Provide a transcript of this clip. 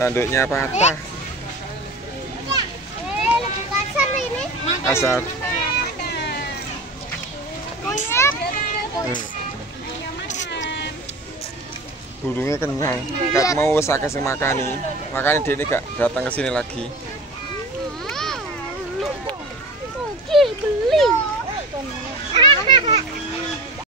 Tanduknya patah. Lebih kasar ini. Kasar. Burungnya kenyang. Kat mau wis akeh sing makani. Makanya dia ini gak datang ke sini lagi. Oke, beli.